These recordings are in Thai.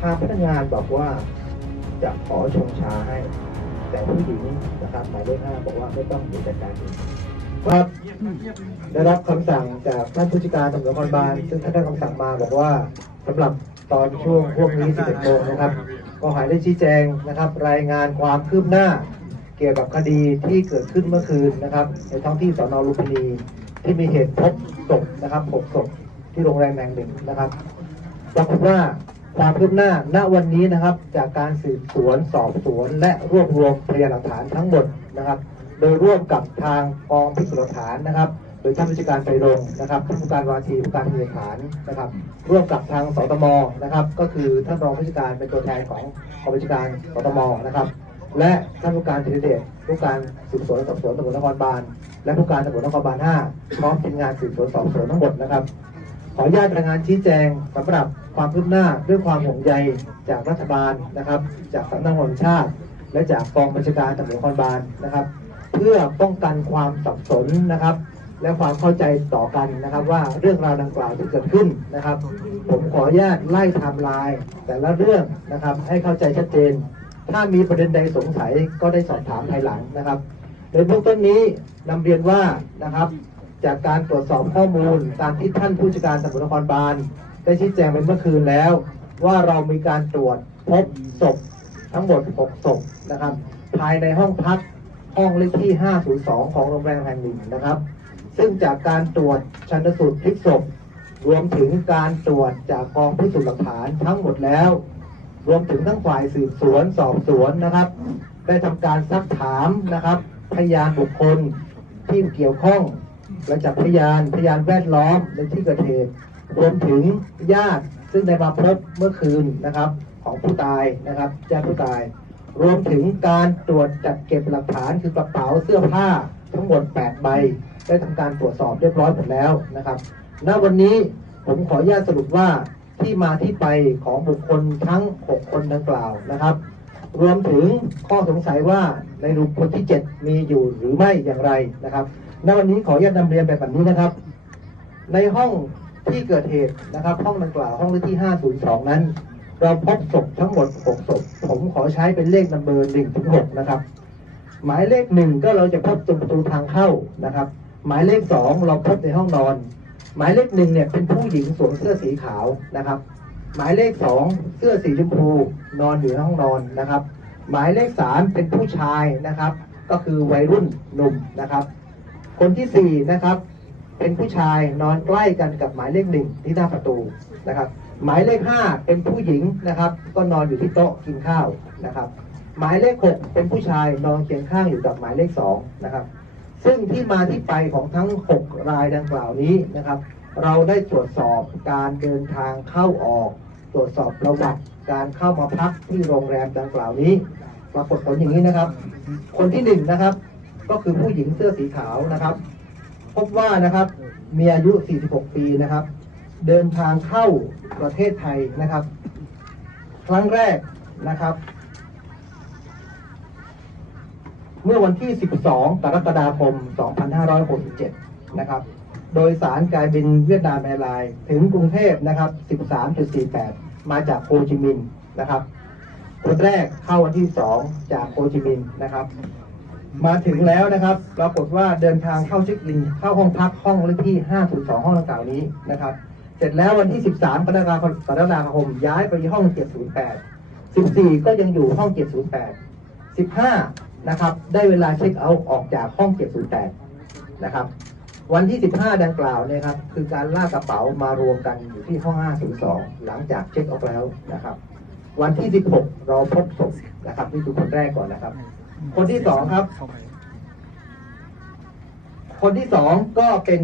ทางพนักงานบอกว่าจะขอชงชาให้ แต่ผู้หญิงนะครับหมายเลขห้าบอกว่าไม่ต้องมีจัดการเองครับได้รับคำสั่งจากท่านผู้จัดการตำรวจนครบาลซึ่งท่านได้คำสั่งมาบอกว่าสำหรับตอนช่วงพวกนี้11โมงนะครับก็หายได้ชี้แจงนะครับ รายงานความคืบหน้า เกี่ยวกับคดีที่เกิดขึ้นเมื่อคืนนะครับ ในท้องที่สอนอลุมพินีที่มีเหตุพบศพนะครับหกศพที่โรงแรมแห่งหนึ่งนะครับปรากฏว่า ความคืบหน้าณวันนี้นะครับ จากการสืบสวนสอบสวน และรวบรวมพยานหลักฐานทั้งหมดนะครับ โดยร่วมกับทางกองพิสูจน์หลักฐานนะครับ โดยท่านผู้จัดการไตรงนะครับผู้การวาทีผู้การพิสูจน์หลักฐานนะครับ ร่วมกับทางสตมนะครับ ก็คือท่านรองผู้จัดการเป็นตัวแทนของกองผู้จัดการสตมนะครับ และท่านผู้การธีรเดชผู้การสืบสวนสอบสวนตำรวจนครบาลและผู้การตำรวจนครบาล 5 พร้อมทีมงานสืบสวนสอบสวนทั้งหมดนะครับ ขออนุญาตรายงานชี้แจงสำหรับ ความคืบหน้าด้วยความห่วงใยจากรัฐบาลนะครับ จากสำนักงานตชาติ และจากกองบัญชาการตำรวจนครบาลนะครับ เพื่อป้องกันความสับสนนะครับ และความเข้าใจต่อกันนะครับ ว่าเรื่องราวดังกล่าวที่เกิดขึ้นนะครับ ผมขออนุญาตไล่ไทม์ไลน์แต่ละเรื่องนะครับ ให้เข้าใจชัดเจน ถ้ามีประเด็นใดสงสัยก็ได้สอบถามภายหลังนะครับโดยเบื้องต้นนี้นำเรียนว่านะครับ จากการตรวจสอบข้อมูลตามที่ท่านผู้จัดการตำรวจนครบาล ได้ชี้แจงไปเมื่อคืนแล้ว ว่าเรามีการตรวจพบศพทั้งหมด 6 ศพนะครับ ภายในห้องพักห้องเลขที่ 502 ของโรงแรมแห่งหนึ่งนะครับ ซึ่งจากการตรวจชันสูตรพลิกศพ รวมถึงการตรวจจากกองพิสูจน์หลักฐานทั้งหมดแล้ว รวมถึงทั้งฝ่ายสืบสวนสอบสวนนะครับ ได้ทำการซักถามนะครับ พยานบุคคลที่เกี่ยวข้องและจากพยานพยานแวดล้อมในที่เกิดเหตุ รวมถึงญาติซึ่งได้มาพบเมื่อคืนนะครับ ของผู้ตายนะครับญาติผู้ตาย รวมถึงการตรวจจัดเก็บหลักฐานคือกระเป๋าเสื้อผ้าทั้งหมด 8 ใบ ได้ทำการตรวจสอบเรียบร้อยหมดแล้วนะครับ ณ วันนี้ผมขออนุญาตสรุปว่าที่มาที่ไปของบุคคลทั้ง 6 คนดังกล่าวนะครับ รวมถึงข้อสงสัยว่าในรูปคนที่ 7 มีอยู่หรือไม่อย่างไรนะครับ ณ วันนี้ขออนุญาตนำเรียนไปแบบนี้นะครับ ในห้อง ที่เกิดเหตุนะครับ ห้องดังกล่าวห้องเลขที่ 502 นั้น เราพบศพทั้งหมด 6 ศพ ผมขอใช้เป็นเลขนัมเบอร์1ถึง6นะครับ หมายเลขหนึ่งก็เราจะพบตรงประตูทางเข้านะครับ หมายเลขสองเราพบในห้องนอน หมายเลขหนึ่งเนี่ยเป็นผู้หญิงสวมเสื้อสีขาวนะครับ หมายเลขสองเสื้อสีชมพูนอนอยู่ในห้องนอนนะครับ หมายเลขสามเป็นผู้ชายนะครับ ก็คือวัยรุ่นหนุ่มนะครับ คนที่สี่นะครับ เป็นผู้ชายนอนใกล้กันกับหมายเลขหนึ่งที่หน้าประตูนะครับ หมายเลขห้าเป็นผู้หญิงนะครับ ก็นอนอยู่ที่โต๊ะกินข้าวนะครับ หมายเลขหกเป็นผู้ชายนอนเคียงข้างอยู่กับหมายเลขสองนะครับ ซึ่งที่มาที่ไปของทั้ง6รายดังกล่าวนี้นะครับ เราได้ตรวจสอบการเดินทางเข้าออก ตรวจสอบประวัติการเข้ามาพักที่โรงแรมดังกล่าวนี้ปรากฏผลอย่างนี้นะครับ คนที่หนึ่งนะครับ ก็คือผู้หญิงเสื้อสีขาวนะครับ บว่านะครับมีอายุ 46 ปีนะครับ เดินทางเข้าประเทศไทยนะครับ ครั้งแรกนะครับ เมื่อวันที่ 12 กรกฎาคม 2567 นะครับ โดยสารการบินเวียดนามแอร์ไลน์ถึงกรุงเทพนะครับ 13.48 มาจากโฮจิมินห์นะครับคนแรกเข้าวันที่ 2 จากโฮจิมินห์นะครับ มาถึงแล้วนะครับ ปรากฏว่าเดินทางเข้าเช็คอินเข้าห้องพักห้องเลขที่ 502 ห้องดังกล่าวนี้นะครับ เสร็จแล้ววันที่ 13กรกฎาคมกรกฎาคมย้ายไปห้อง 708 14 ก็ยังอยู่ห้อง 708 15 นะครับ ได้เวลาเช็คเอาท์ออกจากห้อง 708 นะครับ วันที่ 15 ดังกล่าวเนี่ยครับ คือการลากกระเป๋ามารวมกันอยู่ที่ห้อง 502 หลังจากเช็คออกแล้วนะครับ วันที่ 16 เราพบศพนะครับนี่คือคนแรกก่อนนะครับ คนที่สองครับ คนที่สองก็เป็น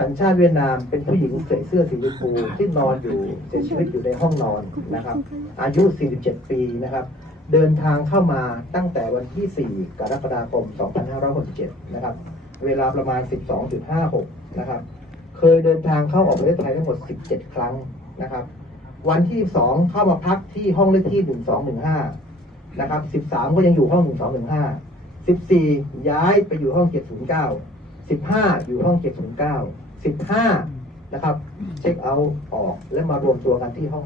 สัญชาติเวียดนามเป็นผู้หญิงใส่เสื้อสีชมพูที่นอนอยู่เสียชีวิตอยู่ในห้องนอนนะครับ อายุ 47 ปีนะครับ เดินทางเข้ามาตั้งแต่วันที่ 4 กรกฎาคม 2567 นะครับ เวลาประมาณ 12.56 นะครับ เคยเดินทางเข้าออกประเทศไทยทั้งหมด 17 ครั้งนะครับ วันที่ 2 เข้ามาพักที่ห้องเลขที่ 1215 นะครับ13ก็ยังอยู่ห้อง1215 14ย้ายไปอยู่ห้อง709 15อยู่ห้อง709 15นะครับเช็คเอาท์ออกและมารวมตัวกันที่ห้อง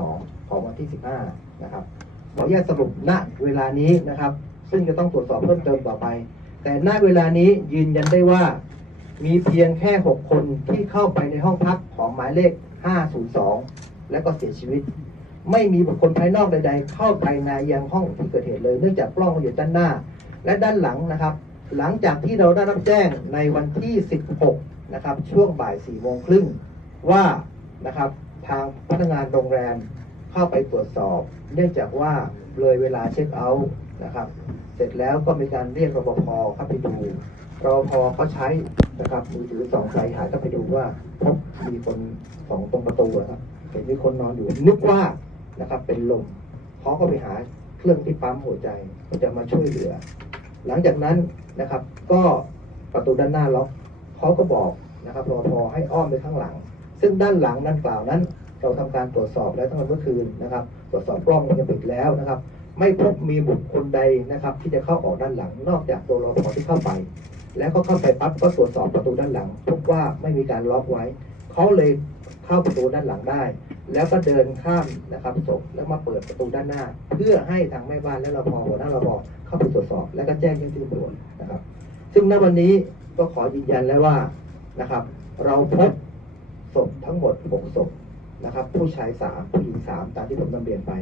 502ของวันที่15นะครับขออนุญาตสรุปณเวลานี้นะครับ ซึ่งจะต้องตรวจสอบเพิ่มเติมต่อไป แต่ณเวลานี้ยืนยันได้ว่า มีเพียงแค่ 6 คนที่เข้าไปในห้องพักของหมายเลข 502 และก็เสียชีวิต ไม่มีบุคคลภายนอกใด ๆ เข้าไปในยังห้องที่เกิดเหตุเลยเนื่องจากกล้องมันอยู่ด้านหน้า และด้านหลังนะครับ หลังจากที่เราได้รับแจ้งในวันที่ 16 นะครับ ช่วงบ่าย4โมงครึ่งว่านะครับทางพนักงานโรงแรมเข้าไปตรวจสอบ เนื่องจากว่าเลยเวลาเช็คเอาท์นะครับ เสร็จแล้วก็มีการเรียกรปภเข้าไปดูรปภเขาใช้นะครับมือถือสองสายหายเข้าไปดูว่าพบมีคนสองตรงประตูอะครับเห็นมีคนนอนอยู่นึกว่า นะครับ เป็นลมเขาก็ไปหาเครื่องที่ปั๊มหัวใจก็จะมาช่วยเหลือ หลังจากนั้นนะครับ ก็ประตูด้านหน้าล็อกเขาก็บอกนะครับรปภให้อ้อมไปข้างหลัง ซึ่งด้านหลังด้านกล่าวนั้น เราทำการตรวจสอบแล้วตั้งแต่เมื่อคืนนะครับ ตรวจสอบกล้องวงจรปิดแล้วนะครับ ไม่พบมีบุคคลใดนะครับ ที่จะเข้าออกด้านหลัง นอกจากตัวรปภที่เข้าไป แล้วก็เข้าไปปั๊บก็ตรวจสอบประตูด้านหลัง พบว่าไม่มีการล็อกไว้เขาเลยเข้าประตูด้านหลังได้ แล้วก็เดินข้ามนะครับศพแล้วมาเปิดประตูด้านหน้า เพื่อให้ทางแม่บ้านและรปภหัวหน้ารปภเข้าไปตรวจสอบ แล้วก็แจ้งเจ้าหน้าที่ตำรวจนะครับ ซึ่งณวันนี้ก็ขอยืนยันแล้วว่านะครับ เราพบศพทั้งหมด6ศพนะครับ ผู้ชายสามผู้หญิงสามตามที่ผมนำเรียนไป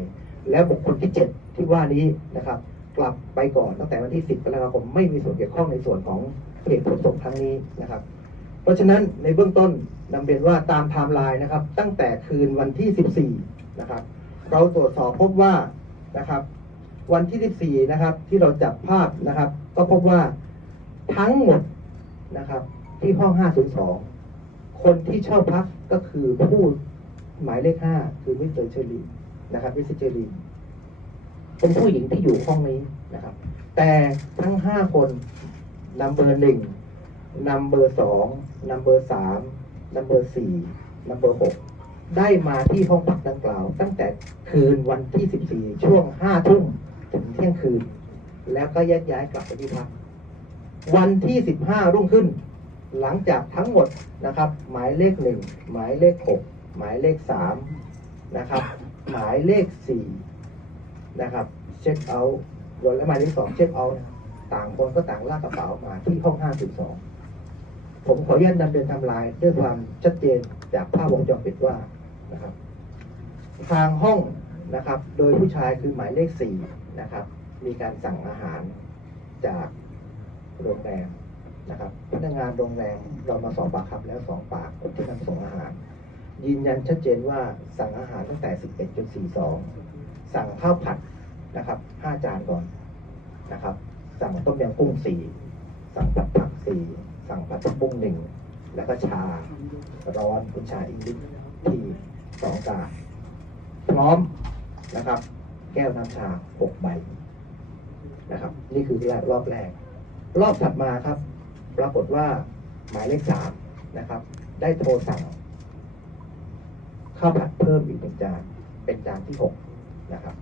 แล้วบุคคลที่เจ็ดที่ว่านี้นะครับ กลับไปก่อนตั้งแต่วันที่ 10กรกฎาคมไม่มีส่วนเกี่ยวข้องในส่วนของเหตุพบศพครั้งนี้นะครับ ราะฉะนั้นในเบื้องต้นนำเรียนว่าตามไทม์ไลน์นะครับ ตั้งแต่คืนวันที่ 14 นะครับ เราตรวจสอบพบว่านะครับ วันที่ 14 นะครับ ที่เราจับภาพนะครับ ก็พบว่าทั้งหมดนะครับ ที่ห้อง 502 คนที่เช่าพักก็คือผู้หมายเลข 5 คือมิสเตอร์เชอรีนะครับมิสเตอร์เชอรีเป็นผู้หญิงที่อยู่ห้องนี้นะครับ แต่ทั้ง 5 คนนำเบอร์หนึ่ง นัมเบอร์สองนัมเบอร์สามนัมเบอร์สี่นัมเบอร์หกได้มาที่ห้องพักดังกล่าว ตั้งแต่คืนวันที่สิบสี่ช่วงห้าทุ่มถึงเที่ยงคืน แล้วก็แยกย้ายกลับไปที่พัก วันที่สิบห้ารุ่งขึ้น หลังจากทั้งหมดนะครับ หมายเลขหนึ่งหมายเลขหกหมายเลขสามนะครับ หมายเลขสี่นะครับเช็คเอาท์โดยและหมายเลขสองเช็คเอาท์ต่างคนก็ต่างลากกระเป๋ามาที่ห้อง502 ผมขออนุญาตนำเรียนทำลายด้วยความชัดเจนจากภาพวงจรปิดว่านะครับ ทางห้องนะครับ โดยผู้ชายคือหมายเลขสี่นะครับ มีการสั่งอาหารจากโรงแรมนะครับ พนักงานโรงแรมเรามาสอบปากคำแล้วสองปากคนที่นำส่งอาหาร ยืนยันชัดเจนว่าสั่งอาหารตั้งแต่ 11จน42 สั่งข้าวผัดนะครับ5จานก่อนนะครับ สั่งต้มยำกุ้งสีสั่งผัดผักสี สั่งผัดผักบุ้งหนึ่ง แล้วก็ชา ร้อนคุณชาอิงลิชทีสองกาพร้อมนะครับ แก้วน้ำชาหกใบนะครับ นี่คือแรกรอบแรก รอบถัดมาครับ ปรากฏว่าหมายเลขสามนะครับ ได้โทรสั่งข้าวผัดเพิ่มอีกหนึ่งจาน เป็นจานที่หกนะครับ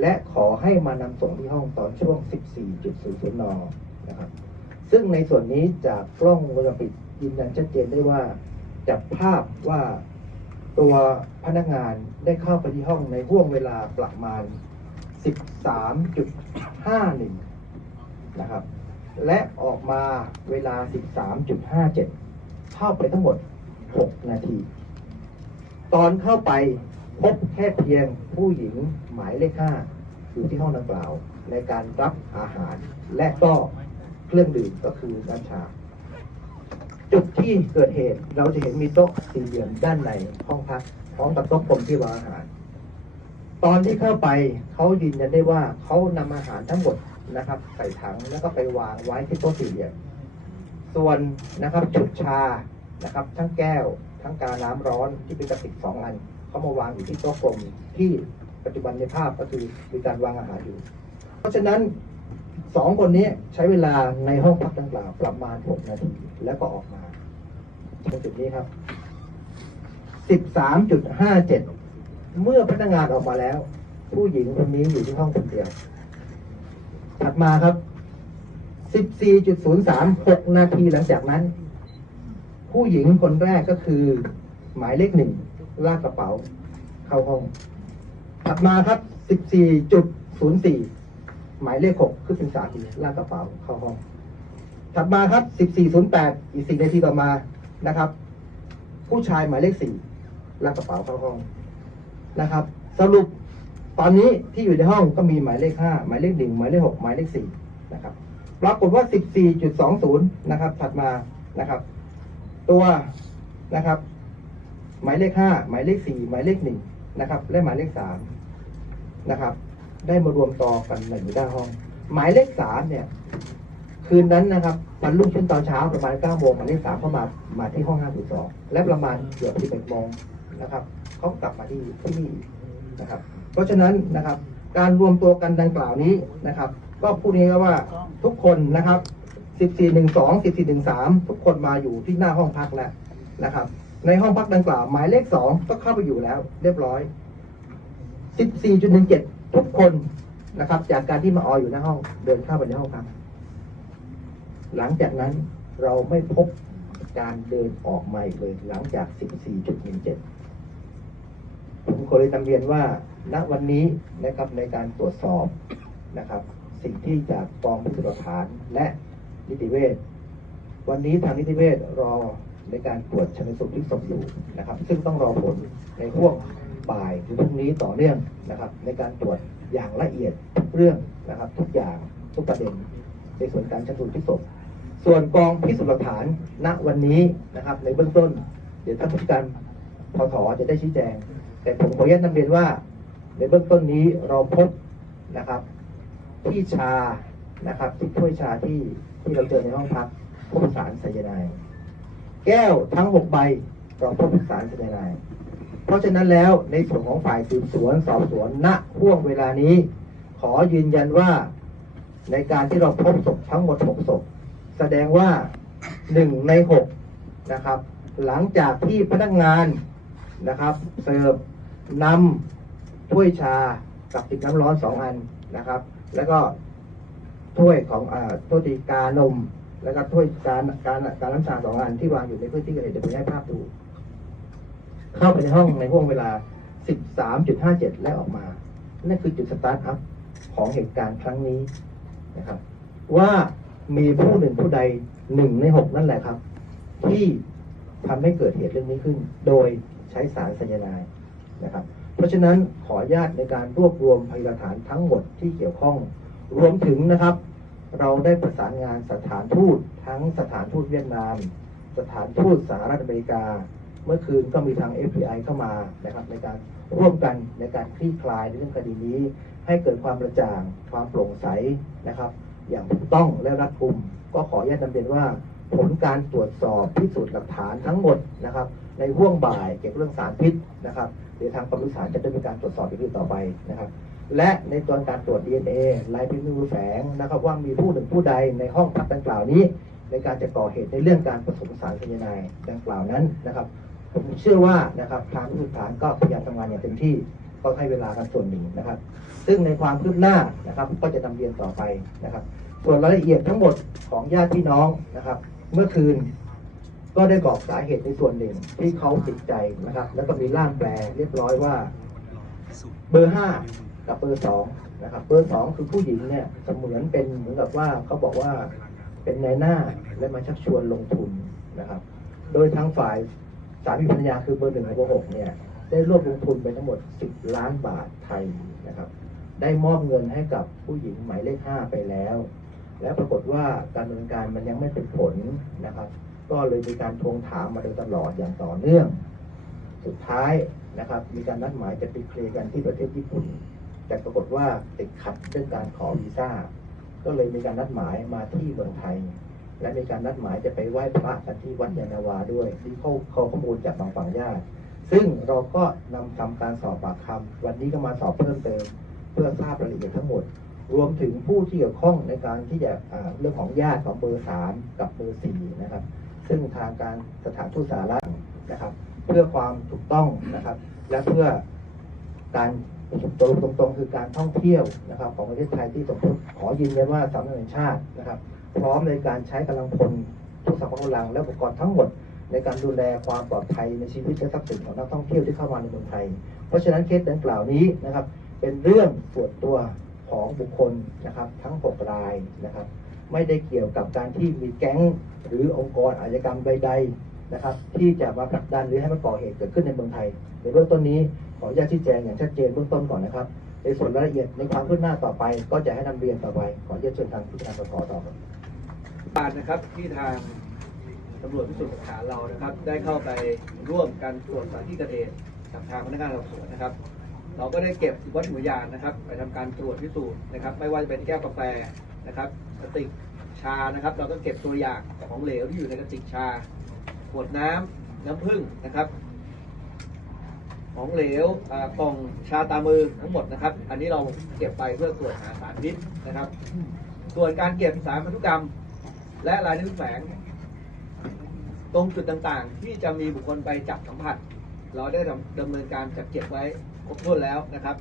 และขอให้มานำส่งที่ห้องตอนช่วง 14.00นนะครับ ซึ่งในส่วนนี้จากกล้องวงจรปิดยืนยันชัดเจนได้ว่าจับภาพว่าตัวพนักงานได้เข้าไปที่ห้องในห่วงเวลาประมาณ 13.51 นะครับ และออกมาเวลา 13.57 เข้าไปทั้งหมด 6 นาที ตอนเข้าไปพบแค่เพียงผู้หญิงหมายเลขห้าอยู่ที่ห้องดังกล่าว ในการรับอาหารและก็ เครื่องดื่มก็คือน้ำชา จุดที่เกิดเหตุเราจะเห็นมีโต๊ะสี่เหลี่ยมด้านในห้องพักพร้อมกับโต๊ะกลมที่วางอาหาร ตอนที่เข้าไปเขายืนยันได้ว่าเขานำอาหารทั้งหมดนะครับ ใส่ถังแล้วก็ไปวางไว้ที่โต๊ะสี่เหลี่ยม ส่วนนะครับจุดชานะครับ ทั้งแก้ว ทั้งกาน้ำร้อนที่เป็นกระติกสองอันเขามาวางอยู่ที่โต๊ะกลมที่ปัจจุบันในภาพก็คือมีการวางอาหารอยู่ เพราะฉะนั้น สองคนนี้ใช้เวลาในห้องพักดังกล่าวประมาณหกนาที แล้วก็ออกมาตรงจุดนี้ครับสิบสามจุดห้าเจ็ดเมื่อพนักงานออกมาแล้ว ผู้หญิงคนนี้อยู่ที่ห้องคนเดียว ถัดมาครับ 14.03 6 นาทีหลังจากนั้น ผู้หญิงคนแรกก็คือ หมายเลขหนึ่งลากกระเป๋า เข้าห้อง ถัดมาครับสิบสี่จุดศูนย์สี่ หมายเลขหกขึ้นเป็นสามีลากกระเป๋าเข้าห้อง ถัดมาครับสิบสี่ศูนย์แปดอีกสี่นาทีต่อมานะครับ ผู้ชายหมายเลขสี่ลากกระเป๋าเข้าห้องนะครับ สรุปตอนนี้ที่อยู่ในห้องก็มีหมายเลขห้าหมายเลขหนึ่งหมายเลขหกหมายเลขสี่นะครับปรากฏว่า14.20นะครับ ถัดมานะครับ ตัวนะครับ หมายเลข5หมายเลข4หมายเลข1นะครับ และหมายเลข3นะครับ ได้มารวมต่อกันในอยู่หน้าห้อง หมายเลข3เนี่ย คืนนั้นนะครับวันรุ่งขึ้นตอนเช้าประมาณ9โมงหมายเลข3เข้ามามาที่ห้อง502และประมาณเกือบ11โมงนะครับเขากลับมาที่ที่นี่นะครับ เพราะฉะนั้นนะครับ การรวมตัวกันดังกล่าวนี้นะครับ ก็พูดง่ายๆว่าทุกคนนะครับ1412 1413 ทุกคนมาอยู่ที่หน้าห้องพักแล้วนะครับ ในห้องพักดังกล่าวหมายเลข 2 ก็เข้าไปอยู่แล้ว เรียบร้อย 14.17 ทุกคนนะครับ จากการที่มาอออยู่หน้าห้อง เดินเข้าไปในห้องพักหลังจากนั้นเราไม่พบการเดินออกมาอีกเลยหลังจาก 14.17 ผมขอเลยนำเรียนว่า ณวันนี้นะครับในการตรวจสอบนะครับ สิ่งที่จากกองพิสูจน์หลักฐานและนิติเวชวันนี้ทางนิติเวชรอในการตรวจชนสูตรพลิกศพอยู่นะครับ ซึ่งต้องรอผลในห่วง บ่ายหรือพรุ่งนี้ต่อเนื่องนะครับ ในการตรวจอย่างละเอียดทุกเรื่องนะครับ ทุกอย่างทุกประเด็นในส่วนการชันสูตรพลิกศพส่วนกองพิสูจน์หลักฐานณวันนี้นะครับ ในเบื้องต้น เดี๋ยวท่านผู้การพทจะได้ชี้แจง แต่ผมขออนุญาตนำเรียนว่า ในเบื้องต้นนี้เราพบนะครับ ที่ชานะครับที่ถ้วยชาที่ที่เราเจอในห้องพักพบสารไซยาไนด์แก้วทั้งหกใบเราพบสารไซยาไนด์ เพราะฉะนั้นแล้วในส่วนของฝ่ายสืบสวนสอบสวนณห่วงเวลานี้ ขอยืนยันว่าในการที่เราพบศพทั้งหมดหกศพ แสดงว่าหนึ่งในหกนะครับ หลังจากที่พนักงานนะครับเสิร์ฟนำถ้วยชากับติดน้ำร้อนสองอันนะครับ แล้วก็ถ้วยของอ่าโทษทีกานม แล้วก็ถ้วยการการการน้ำชาสองอันที่วางอยู่ในพื้นที่เกิดเหตุเดี๋ยวผมให้ภาพดู เข้าไปในห้องในห่วงเวลา 13.57 และออกมา นั่นคือจุดสตาร์ทอัพของเหตุการณ์ครั้งนี้นะครับ ว่ามีผู้หนึ่งผู้ใดหนึ่งในหกนั่นแหละครับ ที่ทำให้เกิดเหตุเรื่องนี้ขึ้น โดยใช้สารไซยาไนด์นะครับ เพราะฉะนั้นขออนุญาตในการรวบรวมพยานหลักฐานทั้งหมดที่เกี่ยวข้อง รวมถึงนะครับ เราได้ประสานงานสถานทูตทั้งสถานทูตเวียดนาม สถานทูตสหรัฐอเมริกา เมื่อคืนก็มีทาง FBI เข้ามานะครับในการร่วมกันในการคลี่คลายในเรื่องคดีนี้ ให้เกิดความกระจ่าง ความโปร่งใสนะครับ อย่างถูกต้องและรัดกุม ก็ขออนุญาตนำเรียนว่าผลการตรวจสอบพิสูจน์หลักฐานทั้งหมดนะครับ ในห่วงบ่ายเกี่ยวกับเรื่องสารพิษนะครับเดี๋ยวทางกรมวิชาจะดำเนินการตรวจสอบอีกทีต่อไปนะครับ และในตอนการตรวจ DNA ลายพิมพ์มือแฝงนะครับ ว่ามีผู้หนึ่งผู้ใดในห้องพักดังกล่าวนี้ ในการจะก่อเหตุในเรื่องการผสมสารไซยาไนด์ดังกล่าวนั้นนะครับ ผมเชื่อว่านะครับทางพิสูจน์หลักฐานก็พยายามทำงานอย่างเต็มที่ก็ให้เวลากันส่วนหนึ่งนะครับ ซึ่งในความคืบหน้านะครับ ก็จะนำเรียนต่อไปนะครับ ส่วนรายละเอียดทั้งหมดของญาติพี่น้องนะครับ เมื่อคืนก็ได้บอกสาเหตุในส่วนหนึ่งที่เขาติดใจนะครับ แล้วก็มีร่างแปลเรียบร้อยว่า เบอร์ห้ากับเบอร์สองนะครับ เบอร์สองคือผู้หญิงเนี่ยเสมือนเป็นเหมือนกับว่าเขาบอกว่าเป็นนายหน้าและมาชักชวนลงทุนนะครับ โดยทางฝ่าย สามีภรรยาคือเบอร์หนึ่งกับเบอร์หกเนี่ยได้รวบลงทุนไปทั้งหมด 10 ล้านบาทไทยนะครับ ได้มอบเงินให้กับผู้หญิงหมายเลขห้าไปแล้ว แล้วปรากฏว่าการดำเนินการมันยังไม่เป็นผลนะครับ ก็เลยมีการทวงถามมาโดยตลอดอย่างต่อเนื่อง สุดท้ายนะครับ มีการนัดหมายจะไปเคลียร์กันที่ประเทศญี่ปุ่น แต่ปรากฏว่าติดขัดเรื่องการขอวีซ่า ก็เลยมีการนัดหมายมาที่เมืองไทย และมีการนัดหมายจะไปไหว้พระกันที่วัดยานาวาด้วยที่เขาขอข้อมูลจากบางฝั่งญาติซึ่งเราก็นำทำการสอบปากคำวันนี้ก็มาสอบเพิ่มเติม เพื่อทราบรายละเอียดทั้งหมด รวมถึงผู้ที่เกี่ยวข้องในการที่จะเรื่องของญาติของเบอร์สามกับเบอร์สี่นะครับ ซึ่งทางการสถานทูตสหรัฐนะครับ เพื่อความถูกต้องนะครับ และเพื่อการตรงตรงๆคือการท่องเที่ยวนะครับ ของประเทศไทยที่สมขอยืนยันว่าสำนักงานชาตินะครับ พร้อมในการใช้กำลังพลทุกสรรพกำลังและอุปกรณ์ทั้งหมด ในการดูแลความปลอดภัยในชีวิตและทรัพย์สินของนักท่องเที่ยวที่เข้ามาในเมืองไทย เพราะฉะนั้นเคสดังกล่าวนี้นะครับ เป็นเรื่องส่วนตัวของบุคคลนะครับ ทั้ง 6 รายนะครับ ไม่ได้เกี่ยวกับการที่มีแก๊งหรือองค์กรอาชญากรรมใดๆนะครับ ที่จะมาผลักดันหรือให้มันก่อเหตุเกิดขึ้นในเมืองไทย ในเบื้องต้นนี้ขออนุญาตชี้แจงอย่างชัดเจนเบื้องต้นก่อนนะครับในส่วนรายละเอียดในความคืบหน้าต่อไป ก็จะให้นำเรียนต่อไป ขออนุญาตเชิญทางผู้การปกต่อครับ การนะครับที่ทางตำรวจพิสูจน์หลักฐานเรานะครับ ได้เข้าไปร่วมกันตรวจสถานที่เกิดเหตุกับทางพนักงานสอบสวนนะครับ เราก็ได้เก็บวัตถุพยานนะครับ ไปทำการตรวจพิสูจน์นะครับ ไม่ว่าจะเป็นแก้วกาแฟนะครับกระติกชานะครับ เราก็เก็บตัวอย่างของเหลวที่อยู่ในกระติกชา ขวดน้ำน้ำผึ้งนะครับ ของเหลวกล่องชาตามือทั้งหมดนะครับ อันนี้เราเก็บไปเพื่อตรวจหาสารพิษนะครับส่วนการเก็บสารพันธุกรรม และลายนิ้วแฝง ตรงจุดต่างๆ ที่จะมีบุคคลไปจับสัมผัส เราได้ดำดำเนินการจัดเก็บไว้ครบถ้วนแล้วนะครับ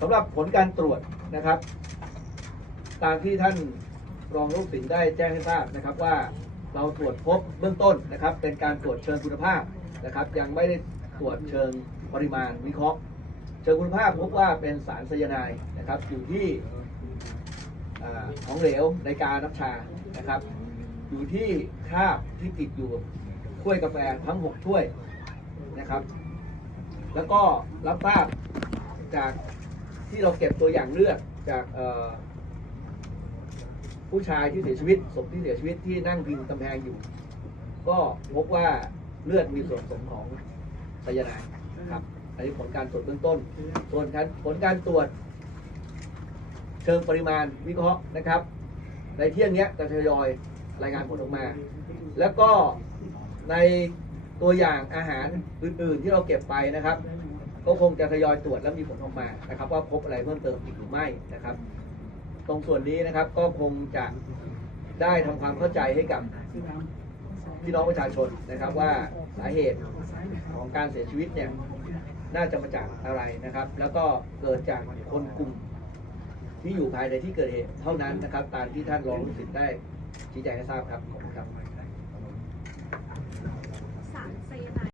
สำหรับผลการตรวจนะครับ ตามที่ท่านรองลูกศิลได้แจ้งให้ทราบนะครับว่าเราตรวจพบเบื้องต้นนะครับ เป็นการตรวจเชิงคุณภาพนะครับ ยังไม่ได้ตรวจเชิงปริมาณวิเคราะห์ เชิงคุณภาพพบว่าเป็นสารไซยาไนด์นะครับอยู่ที่ ของเหลวในการน้ำชานะครับ อยู่ที่คาบที่ติดอยู่ถ้วยกาแฟทั้ง 6 ถ้วยนะครับ แล้วก็รับทราบจากที่เราเก็บตัวอย่างเลือดจากผู้ชายที่เสียชีวิตศพที่เสียชีวิตที่นั่งพิงกำแพงอยู่ ก็พบว่าเลือดมีส่วนผสมของไซยาไนด์ครับอันนี้ผลการตรวจเบื้องต้น ส่วนการผลการตรวจ เชิงปริมาณวิเคราะห์นะครับ ในเที่ยงเนี้ยจะทยอยรายงานผลออกมา แล้วก็ในตัวอย่างอาหารอื่น ๆ ที่เราเก็บไปนะครับ ก็คงจะทยอยตรวจแล้วมีผลออกมานะครับ ว่าพบอะไรเพิ่มเติมอีกหรือไม่นะครับ ตรงส่วนนี้นะครับก็คงจะได้ทำความเข้าใจให้กับพี่น้องประชาชนนะครับว่าสาเหตุของการเสียชีวิตเนี่ยน่าจะมาจากอะไรนะครับ แล้วก็เกิดจากคนกลุ่ม ที่อยู่ภายในที่เกิดเหตุเท่านั้นนะครับ ตามที่ท่านรองรู้สิทธิ์ได้ชี้แจงให้ทราบครับขอบคุณครับ